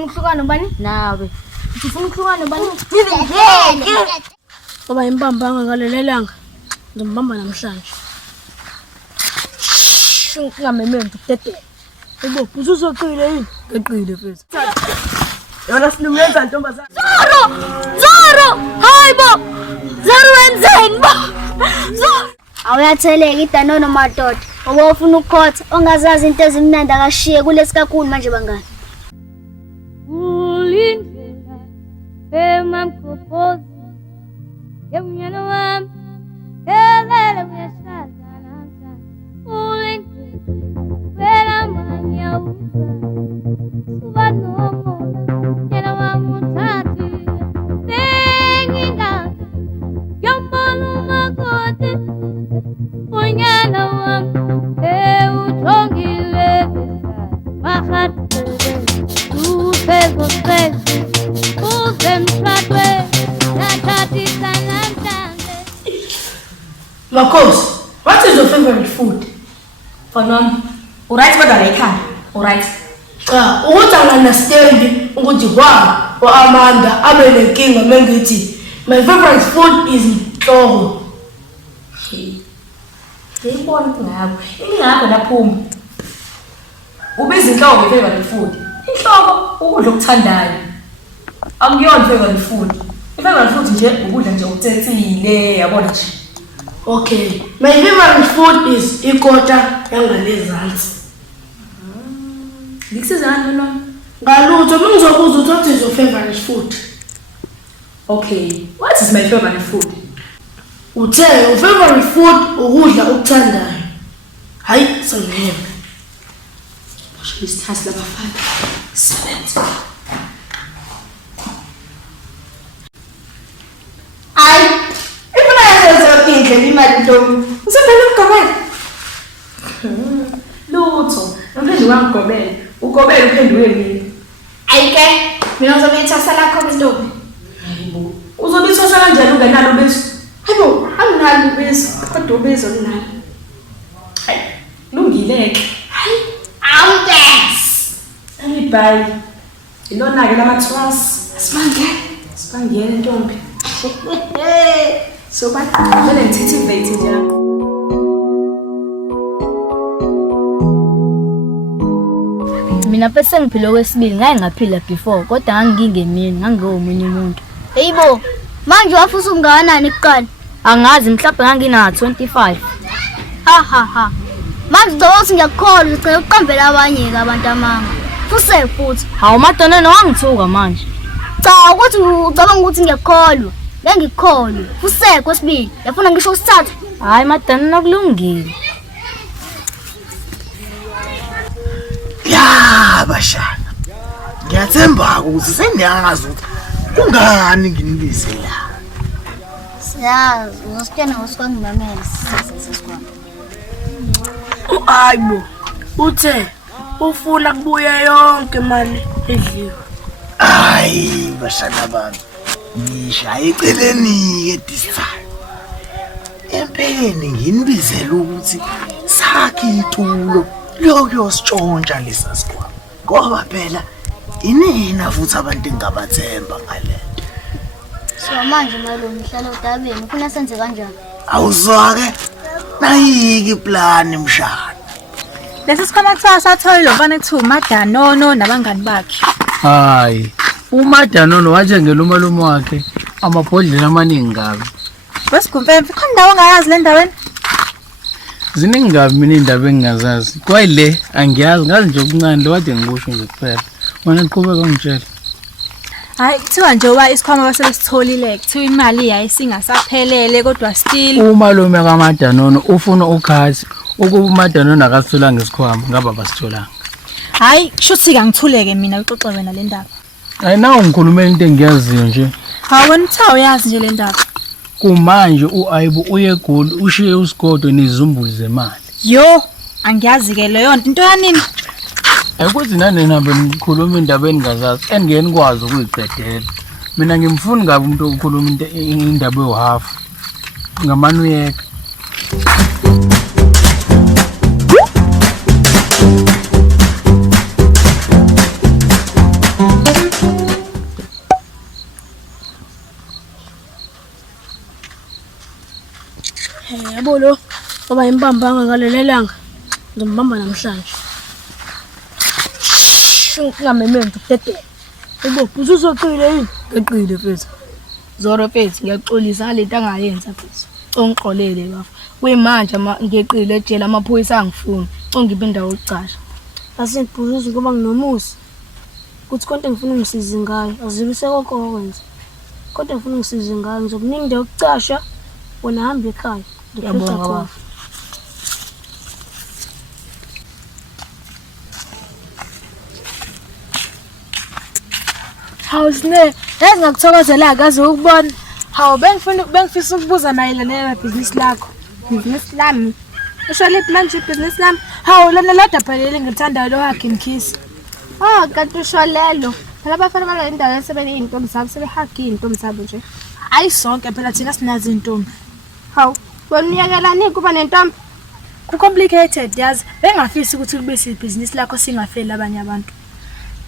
Umhlukano bani? Nawe. Ufuna umhlukano bani? Ngoba imbambanga ngalelelanga. Ngimbamba namhlanje. Ngamemento tete. Ebo, usuzoqile yini? Eqile mfethu. Yona sinuyenza ntombazana. Zoro! Hayibo! Zoro wenzeni bo? Zoro! Awuyatheleka idanono madoda. Ngoba ufuna ukukhotha ongazazi into ezimnandi akashiye kulesi kakhulu manje bangani. Ulindlela emamkhopozi yemnyana wami elele uyashada namhlanje ulindlela manya uba nomola nyana wami uthathi senginga yombolo makoti unyana wami ujongile mahati Makos, what is your favorite food? Fanami. Alright, what are you? Alright. Ukuthi understand ukuthi wa Amanda abenenkinga mengithi my favorite food is inhloko. Ngiyibona ngakho. Ingakho laphuma. Ubiza inhloko favorite food. Inhloko ukudla okuthandayo. Angiyona favorite food. Favorite food nje ukudla nje okutsetsile yabona nje. Okay, my favorite food is ikota yangalezansi. Ngikusizana noma? Ngalutho bengizobuza ukuthi what is your favorite food? Okay, what is my favorite food? Uthe your favorite food ukudla okuthandayo. Hayi sangihebe. Basho isithasi labafana. Sebenza. Ay, ifuna yenza indlela imali ntombi. Usebele ukugobela. Lutho, nomphindi wangigobela. Ugobela uphenduke yini? Ayike, mina uzobe ithasa lakho ntombi. Hayibo. Uzobe ithasa kanjani ungenalo ubizo? Hayibo, anginalo ubizo, kodwa ubizo nginalo. Hayi, lungileke. Hayi, awudes. Bye. Ilona ke lamathwasi. Sibangele ntombi. So ba vele ngithithivate nje. Mina pese ngiphile okwesibili ngaye ngaphila before kodwa ngangingemini ngangiwomunye umuntu. Hayibo, manje wafusa ungakanani kuqala? Angazi mhlawumbe ngangina 25. Ha. Manje uzothi ngiyakholwa ugcina uqambela abanye ke abantu amanga. Fuse futhi. Hawu madonna wangithuka manje. Cha ukuthi ucabanga ukuthi ngiyakholwa. Ngengikholwa. Fuse kwesibili. Yafuna ngisho usithathu. Hayi madonna nokulungile. Ya bashana. Ngiyathemba ukuthi sengiyazi ukuthi kungani nginibize la. Siyazi, uzositshena ngosikwangimamela sesisikwana. Hayibo. Uthe ufuna kubuya yonke imali edliwe. Hayi bashana bami. Ngisha eceleni ke this time. Empeleni nginibizela ukuthi sakhe itulo lokuyositshontsha lesa sikwama. Ngoba phela inina futhi abantu engabathemba ngalento. So manje malume uhlala udabeni ufuna senze kanjani? Awuzwake nayiki plan mshana. Lesi sikhoma kuthiwa sathola lo mfana ekuthiwa uMadanono nabangani bakhe. Hayi, uMadanono watshengela umalume wakhe amabhodlela amaningi kabi. Wesigumfemfe khona indawo ongayazi le ndaweni? Ziningi kabi mina indaba engingazazi. Kwayile angiyazi ngazi nje okuncane lo kade ngikusho nje kuphela. Wena niqhubeka ngitshela. Hayi kuthiwa nje uba isikhwama basebesitholile kuthiwa imali yayisingasaphelele kodwa still Umalume kaMadanono ufuna ukhathi ukuba uMadanono akasithola ngesikhwama ngaba basitholanga. hayi shuthi ngangithuleke mina uxoxe wena le ndaba. Hayi nawo ngikhuluma into engiyaziyo nje. Hawu wena uthawu yazi nje le ndaba. Kumanje uAyibu uye eGoli ushiye usigodo nezizumbulu zemali. Yo angiyazi ke leyo into yanini. Ukuthi nani nihambe nikhuluma indaba engazazi engeni kwazi ukuyiqedela. Mina ngimfuni ngabe umuntu okhuluma indaba ehafu. Ngamani uyeka. Yabo lo ngoba imbambanga ngalelelanga ngizombamba namhlanje. Ungamementi tete. Yebo usuzoqile yini? Eqile mfethu. Zoro mfethu ngiyaxolisa ngalento angayenza mfethu. Ongixolele bafu. Kuyimanje ngeqile ejele amaphoyisa angifuni. Ngibe indawo yokucasha. Asengibhuzuza ngoba nginomusa. Kuthi konke ngifuna ngisize ngayo. Azibise konke okwenza. Kodwa ngifuna ngisize ngayo ngizokuningi indawo yokucasha. Wona hamba ekhaya. Ngiyabonga bafu. Hawu sine, yazi ngakuthokozela kaze ukubona. Hawu bengifisa ukubuza mayelana nebhizinisi lakho. Business lami. Usho liphi manje ibhizinisi lami? Hawu lona lodwa phelele ngilithandayo lo Hugging Kiss. Oh, kanti usho lelo. Phela abafana bala indawo yasebele izintombi zabo sebehagi izintombi zabo nje. Hayi sonke phela thina sinazi intombi. Hawu, weniyakelani kuba nentombi? Ku-complicated yazi. Bengafisi ukuthi kube ibhizinisi lakho singafeli abanye abantu.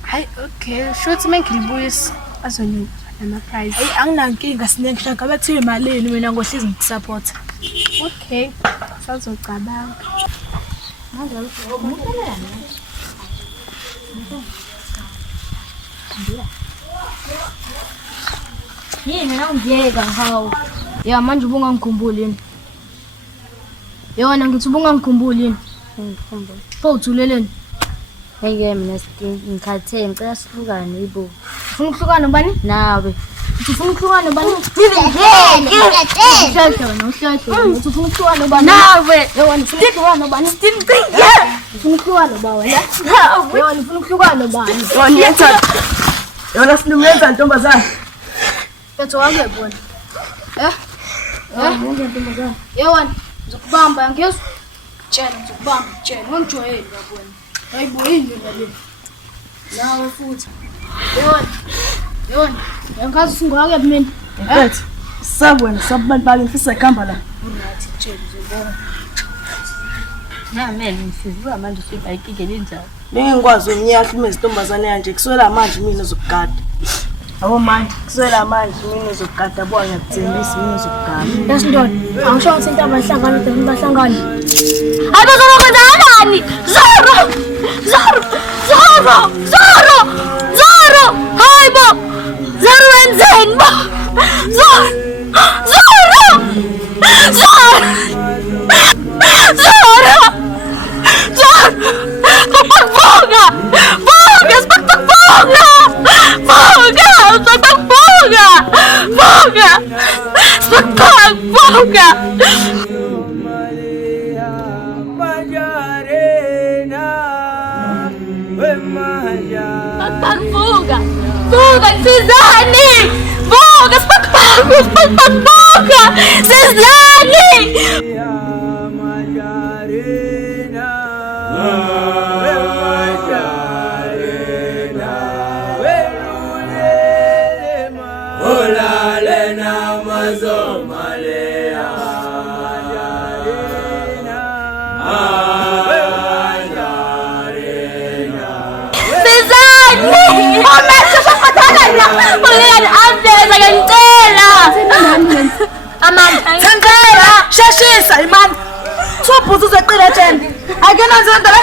Hayi, okay. Shothi mengilibuyisa azonyuka ama-price. Hayi anginankinga sinenhlanga bethiwe imalini mina ngohlizi ngikusupport. Okay. Sazocabanga. Yini nawungiyeka hawu. Ya manje ubungangikhumbuli yini? Yona ngithi ubungangikhumbuli yini? Ngikhumbula. Pho uthuleleni? Ngeke mina ngikhathe ngicela sihlukane yibo. Ufuna ukuhlukana bani? Nawe. Ufuna ukuhlukana bani? Uhlahlo. Ufuna ukuhlukana bani? Nawe. Yona ufuna ukuhlukana bani? Ufuna ukuhlukana bani? Nawe. Yona ufuna ukuhlukana bani? Yona yenza. Yona sinuyenza ntombazana. Phetho wake bona. Ngenza ntombazana. Yona ngizokubamba ngiyezwa. Tshela ngizokubamba, tshela ngijwayele yabona. Hayibo yini le. Nawe futhi. Yona. Yangazi singwake mina. Mfethu, sabona sabantu bake ngifisa ikhamba la. Unathi tshela uzobona. Nami ngisiziwa manje usibhayikike linjalo. Bengikwazi unyahla uma izintombazane kanje kuswela manje mina uzokugada. Abo manje kuswela manje mina uzokugada bo ngiyakuthembisa mina uzokugada. Yasindoda, angisho ukuthi into abahlangana ukuthi bahlangane. Hayibo zokwenzani? Zoro! Hayibo! Zoro wenzeni bo? Fuga, Sizani! Fuga! Sizani! Shashisa imani. Sobhuza uzeqile ejele. Akenanze ndaba.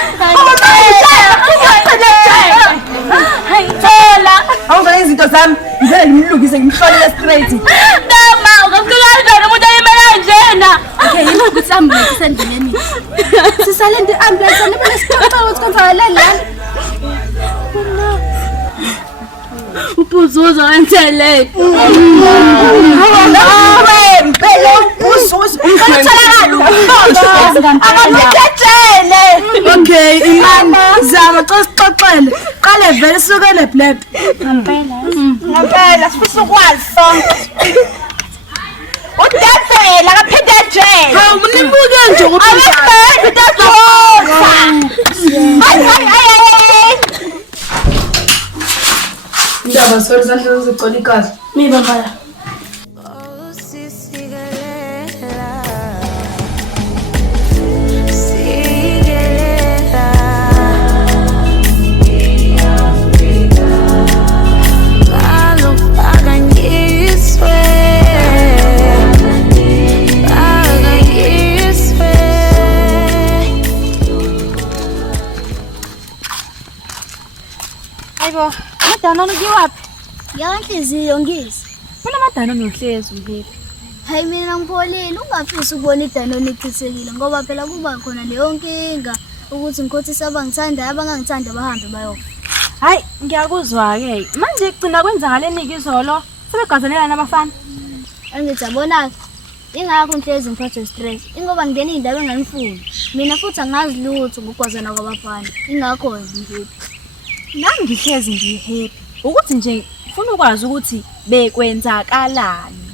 Hayithola. Awuzale izinto zami. Ngizele ngimlungise ngimhlolele straight. Mama, ungafika kanjani umuntu ayimela njena? Okay, yini ukuthi ambulance isendleleni? Sisalende ambulance noma nesixoxa ukuthi konzakaleni lana. Ubuzuza wenzele. Hawe, mpelo usuzu. Akamthethele. Okay, imani zama xa sixoxele. Qale vele sukele black. Ngempela sifisa ukwazi sonke. Udefela kaphinde ejele. Hawu nibuke nje ukuthi Ndaba sori zandla zigcona ikazi. Mibambala. Pagan Hayibo, Madana ukiwaphi? Yanhliziyo ngisi. Mina Madana nohlezi uphephi. Hayi mina ngipholile ungafisi ukubona iDanone ichithekile ngoba phela kuba khona leyo nkinga ukuthi ngikhothisa abangithandayo abangangithanda bahambe bayofa. Hayi, ngiyakuzwa-ke. Manje kugcina kwenzakaleni-ke izolo? Sebegazanela nabafana? Angithi yabona ingakho ngihlezi ngiphathwe stress. Ingoba ngingena iy'ndaba enganifuni. Mina futhi angazi lutho ngokugwazana kwabafana. Ingakho ngihappy. Nami ngihlezi ngihappy. Ukuthi nje ufuna ukwazi ukuthi bekwenzakalani.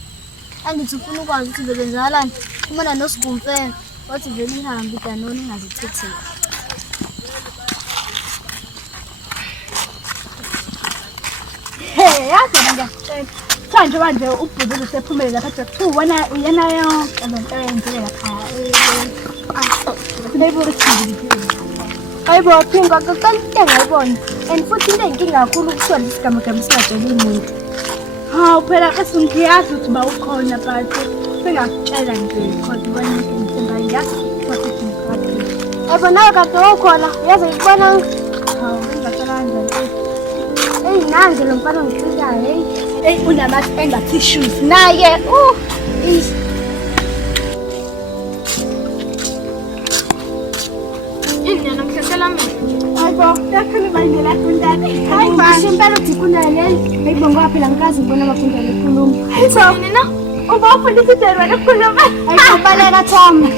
Angithi ufuna ukwazi ukuthi bekwenzakalani. Kumana noSigumfene wathi vele ihambe iDanone ingazichithile. Hey, yazi manje. Manje manje ubhuzu usephumele lapha ethi wena uyena yonke lento eyenzile lapha. Hayibo phinga kakanti ngayibona. And futhi into enkinga kakhulu ukuthola isigamagama singatsheli umuntu. Ha phela ngiyazi ukuthi bawukhona but bengakutshela nje kodwa wena ngithemba ngiyazi ukuthi ngikhathi. Ebo nawe kade ukhona uyaze ngikubona. Hawu ngingasala kanjani. Hey nange lo mfana ngifikayo hey. Hey unamathi engathi shoes naye Indlela ngihlasela mina. Hayibo yakhona bayindlela kundane. Hayibo simpela uthi kunaleli. Hayibo ngoba phela ngikazi ngibona abafunda lekhuluma. Hayibo nina uba ufundisa idela lekhuluma. Hayibo baleka Thoma.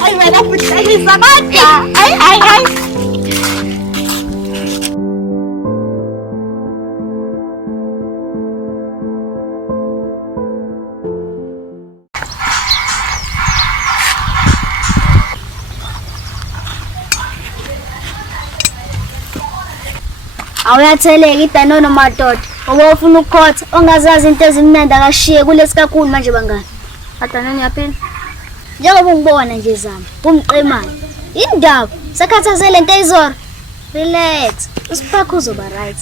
Hayibo wena futhi kodwa. Hayi. Awuyatheleka iDanone madoda. Ngoba ufuna ukukhotha ongazazi into ezimnandi akashiye kulesi kakhulu manje bangani. ADanone yaphela. Njengoba ungibona nje zama, umqemane. Indaba sekhathazele into izolo. Relax. Usiphakho uzoba right.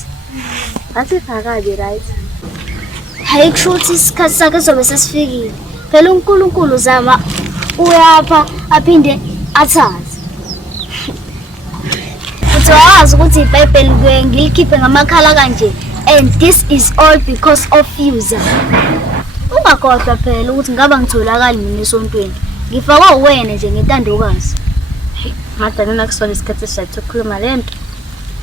Athi akabi right. Hayi kushuthi isikhathi sakhe sobe sesifikile. Phela uNkulunkulu zama uyapha aphinde athathe. Uyazi ukuthi iBhayibheli kuye ngilikhiphe ngamakhala kanje and this is all because of you Zama. Ungakhohlwa phela ukuthi ngaba ngitholakala mina esontweni. Ngifakwa uwena nje ngentandokazi. Madana nakusona isikhathi esithathu ukukhuluma lento.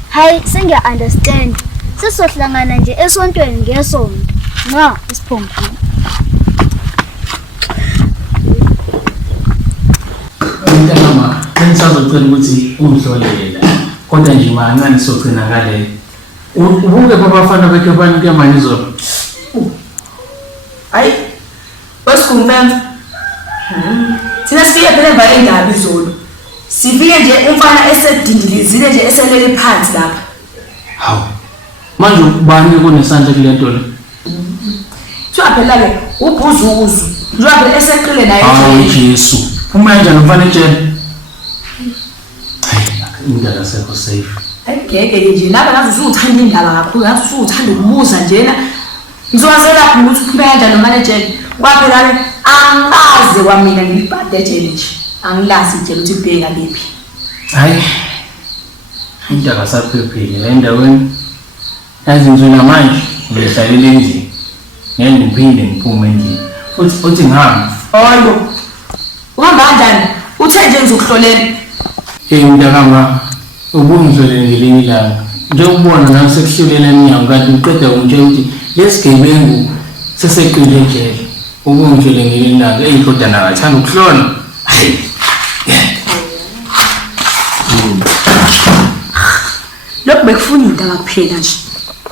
Hayi sengiya understand. Sesohlangana nje esontweni ngesonto. Nga isiphomphile. Mama, bensazocela ukuthi ungihlolela. Kodwa nje mancane sogcina ngale. Ubuke babafana bekhe banike manje izolo. Hayi. Wesigumfene. Sina sifike phela emva endaba izolo. Sifike nje umfana esedindilizile nje eselele phansi lapha. Hawu. Manje ubani kunesandla kulento le? Thiwa phela ke ubhuzuzu. Njoba phela eseqile naye Hawu nje. Jesu. Uma kanjani mfana etshela? Indaba sekho safe. Ngeke nje laba ngathi usuthanda indaba kakhulu ngathi usuthanda ukubuza njena. Ngizowazela lapho ukuthi ukhiphe kanjani nomanager. Kwaphela angaze kwamina ngilibhade tshele nje. Angilazi tshela ukuthi ibheka lephi. Hayi. Indaba saphephile la endaweni. Yazi ngizona manje ngihlalele endlini. Ngeke ngiphinde ngiphume endlini. Uthi ngihamba. Hayibo. Uhamba kanjani? Uthe nje ngizokuhlolela. Mntakama ubungizolele ngelinye ilanga njengobona nami sekuhlolela inyanga kanti uqeda ukutshela ukuthi lesigebengu seseqile endlela ubungizolele ngelinye ilanga eyinhlodana akathanda ukuhlona. Hayi lokho bekufuna indaba kuphela nje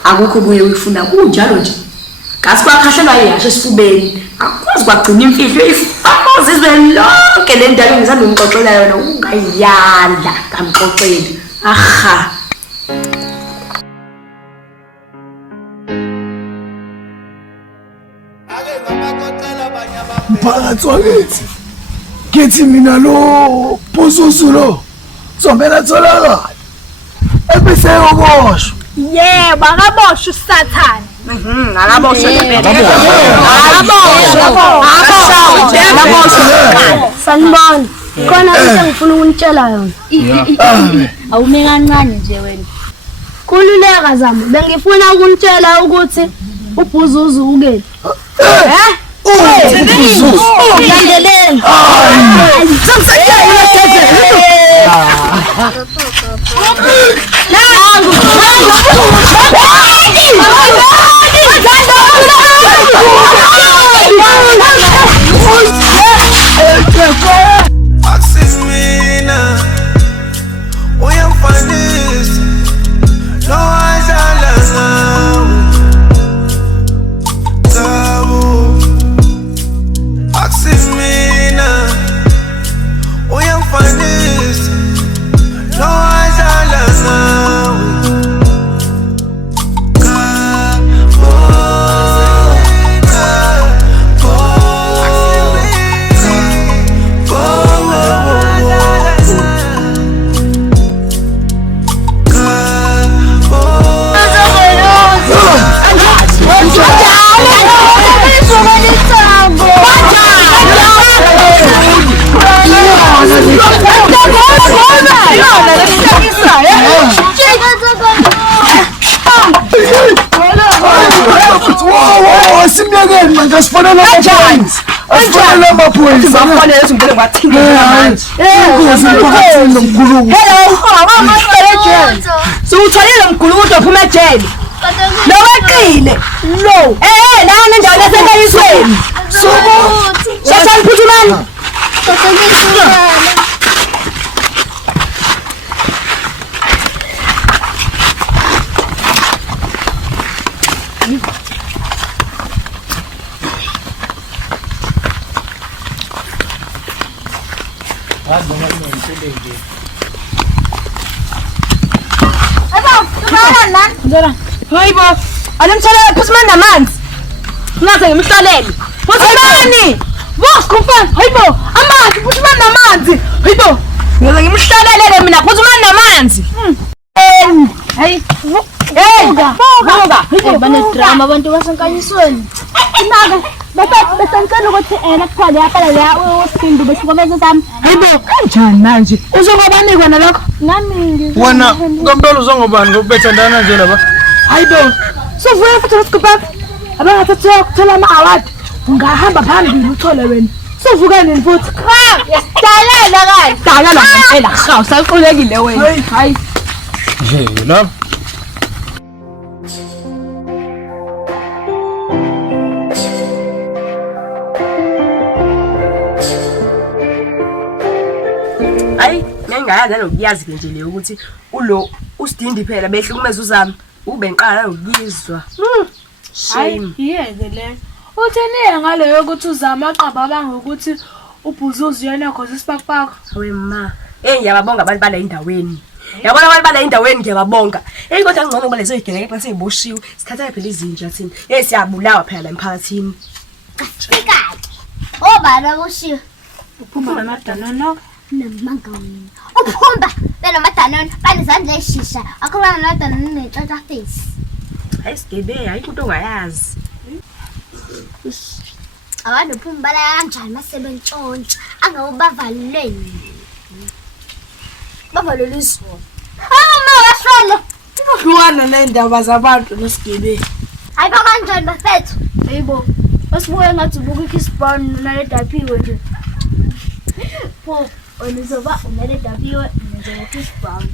akukho buye uyifuna kunjalo nje kasi kwakhashelwa ihashe esifubeni akwazi kwagcina imfihlo ifamoza izwe lonke le ndaba ngizambe ngixoxela yona ungayala ngamxoxeli aha Mphakathi wakithi ngithi mina lo Buzuzu lo zombela tholakala ebeseyokosho. Yebo akaboshwa usathane. akaboshwa Sanibona. Khona into engifuna ukunitshela yona. Awume kancane nje wena. Khululeka Zama. Bengifuna ukunitshela ukuthi uBhuzuzu ukephi. uBhuzuzu. Landeleni. Simyekeni manje asifonela amaphoyisa. Asifonela amaphoyisa. Bafanele ngicela ngibathinta manje. Inkosi emphakathini nomkhuluko. Hello, mama ejele. Siwutholile mgulukudu ophuma ejele. Loweqile. No. Lana endaweni yasenkayisweni. Suku. Shashani phuthumani. Hayibo, alimtholela phuthumani namanzi. Ngaze ngimhlalele. Phuthumani. Boss kumfana, hayibo, amanzi phuthumani namanzi. Hayibo, ngaze ngimhlalele mina phuthumani namanzi. Hayi. Buka. Banedrama abantu basenkanyisweni. Inaka besencela ukuthi kukhona yaphala la uSindu beshikomeza sami. Hayibo, kanjani manje? Uzobabanikwa nalokho? Nami Wena ngempela uzongobani ngokubethandana nje laba? Hayibo, sovuya futhi usikupha. Abangathatha ukuthola ama-award. Ungahamba phambili uthole wena. Sovuka nini futhi? yasidalela kahle. Dalela ngempela. Hawu, saqulekile wena. Hayi. Nje lapha. Hayi, ngengayazi nanokuyazi ke nje le ukuthi ulo uSidindi phela behlukumeza uZama. Ubenqala ukuyizwa. Shame. Yeke le. Uthini ngaleyo ukuthi uZama aqaba bangokuthi uBhuzuzu yena khoza isipakpaka. Hawe ma. Ngiyababonga abantu bala endaweni. Yabona abantu bala endaweni ngiyababonga. Kodwa ngcono ngoba lezo igele xa seyiboshiwe. Sithatha phela izinja thina. Siyabulawa phela la emphakathini. Ikati. Obala boshiwe. Uphuma namadana Namanga wena. Uphumba benomadanona banezandla eshisha. Akhona nadanona netshata face. Hayi sigebe, hayi into ongayazi. Abantu uphumba la kanjani masebentshontsha angawubavaleleni. Bavalele isona. Mama wahlala. Hlukana neendaba zabantu nosigebe. Hayi kanjani bafethu? Hayibo. Basibuye ngathi ubuka iKiss Brown naledapiwe nje. Pho onizoba unaledapiwe nje Kiss Brown.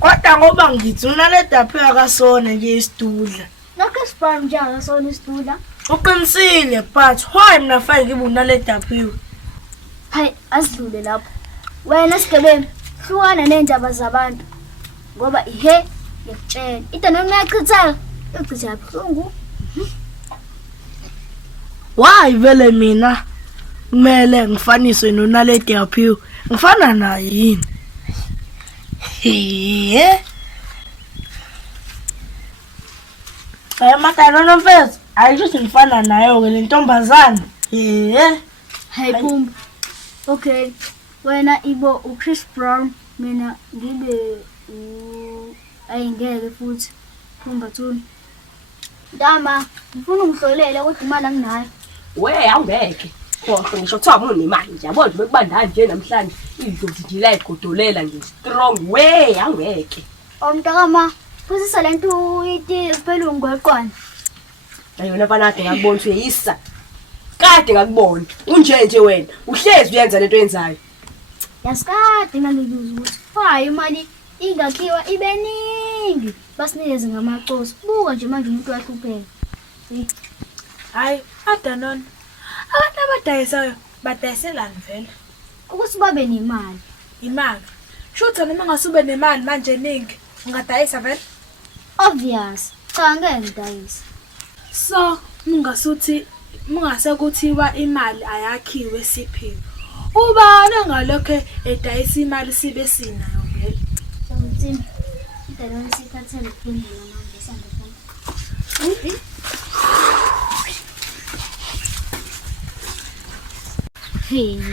Kodwa ngoba ngithi unaledapiwe kasona nje isitudla. Kiss Brown nje akasona isitudla. Uqinisile but why mina fake ngibe unaledapiwe? Hayi asidlule lapho. Wena sigebengu hlukana neendaba zabantu. Ngoba ihe ngikutshela. Into nomiyachitha echitha yabuhlungu. Why vele mina kumele ngifaniswe nonaledi yaphiwe? Ngifana naye yini? Hayi madana mfethu, ayisho ngifana nayo ke le ntombazana. Hayi Phumba. Okay. Wena ibo uChris Brown mina ngibe ayingeke futhi Phumba Thuni. Dama, ngifuna ungihlolele ukuthi imali anginayo. We awungeke. Kodwa ngisho kuthiwa unemali nje. Yabona nje bekubandana nje namhlanje idlozi nje la igodolela nje strong. We awungeke. Omntakama Phuzisa lento iti phela ungweqwana. Ayona banade ngakubona ukuthi uyisa. Kade ngakubona. Unje nje wena. Uhlezi uyenza lento yenzayo. Yasikade ngangikuza ukuthi hayi imali ingakhiwa ibeningi. Basinikeze ngamacosi. Buka nje manje umuntu wahlupheka. Hayi, adanona. Abantu abadayisayo badayiselani vele? Ukuthi babe nemali. Imali. Shutha noma ngasube nemali manje eningi, ungadayisa vele? Obvious. Cha ngeke ngidayise. So, mungasekuthiwa imali ayakhiwe siphiwe. Ubani ngalokho edayisa imali sibe sinayo vele. Something. Idalona sithathele phindela manje sangapha.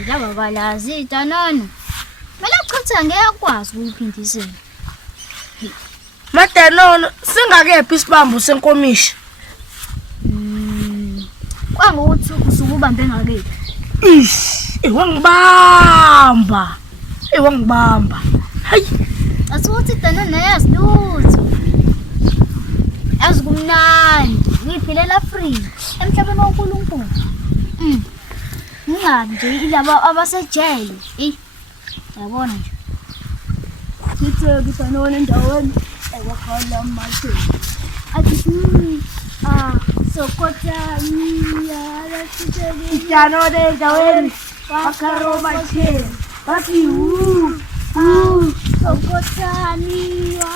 Laba balazi Danona. Mela kucha ngiyakwazi ukuphindisela. Madanono singakephi isibambo senkomishi. Kwangukuthi usukubambe ngakephi. Wangibamba. Hayi. Asuthi Danona yazi lutho. Azikumnandi. Ngiphilela free emhlabeni woNkulunkulu. Ungabi nje ilaba abasejele. Yabona nje. Sithe Danona endaweni ekwakhala manje. Athi sokotani ya sithe Danona endaweni wakaroma che. Athi sokotani ya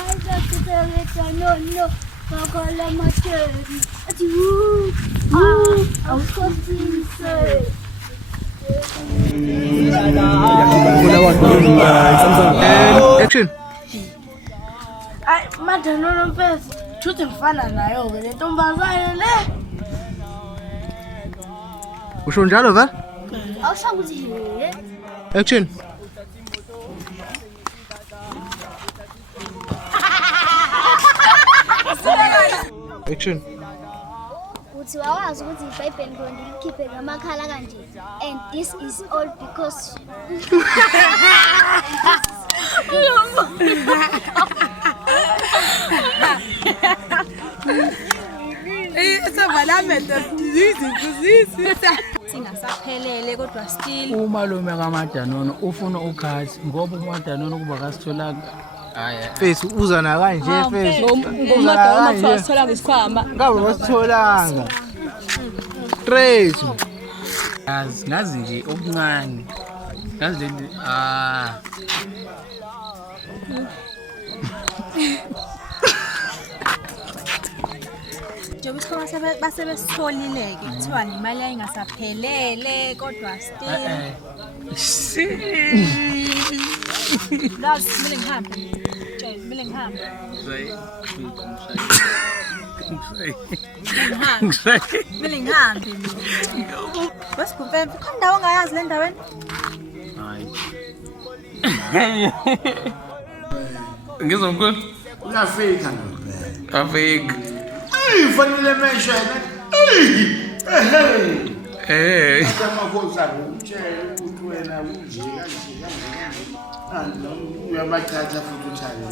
sithe Danona wakaroma manje. Athi awukhosise. Action. Ay, Madanono mfethu. Thuthi ngifana nayo ke le ntombazane le. Usho njalo vele? Awusho ukuthi Action. Action. uthi wawazi ukuthi iBhayibheli ngoni likhiphe ngamakhala kanje and this is all because Singasaphelele kodwa still Umalume kaMadanono ufuna ukhathi ngoba uMadanono kuba kasitholanga. Hayi. Face uza na kanje face. Ngomadanono wasithola ngisikhwama. Ngabe wasitholanga. Trace. Ngazi nje okuncane. Ngazi nje njengoba isikhwama basebesitholileke kuthiwa nemali ayingasaphelele kodwa still Lazi kumele ngihambe. Kumele ngihambe. Kumele ngihambe. Basikuphe khona ndawo ongayazi le ndaweni. hayi. Ngizomkhulu. Uyafika ndo. Afika. Fanele menshene. Kama kosa utshela ukuthi wena unje kanje. Uyabachatha futhi uthale.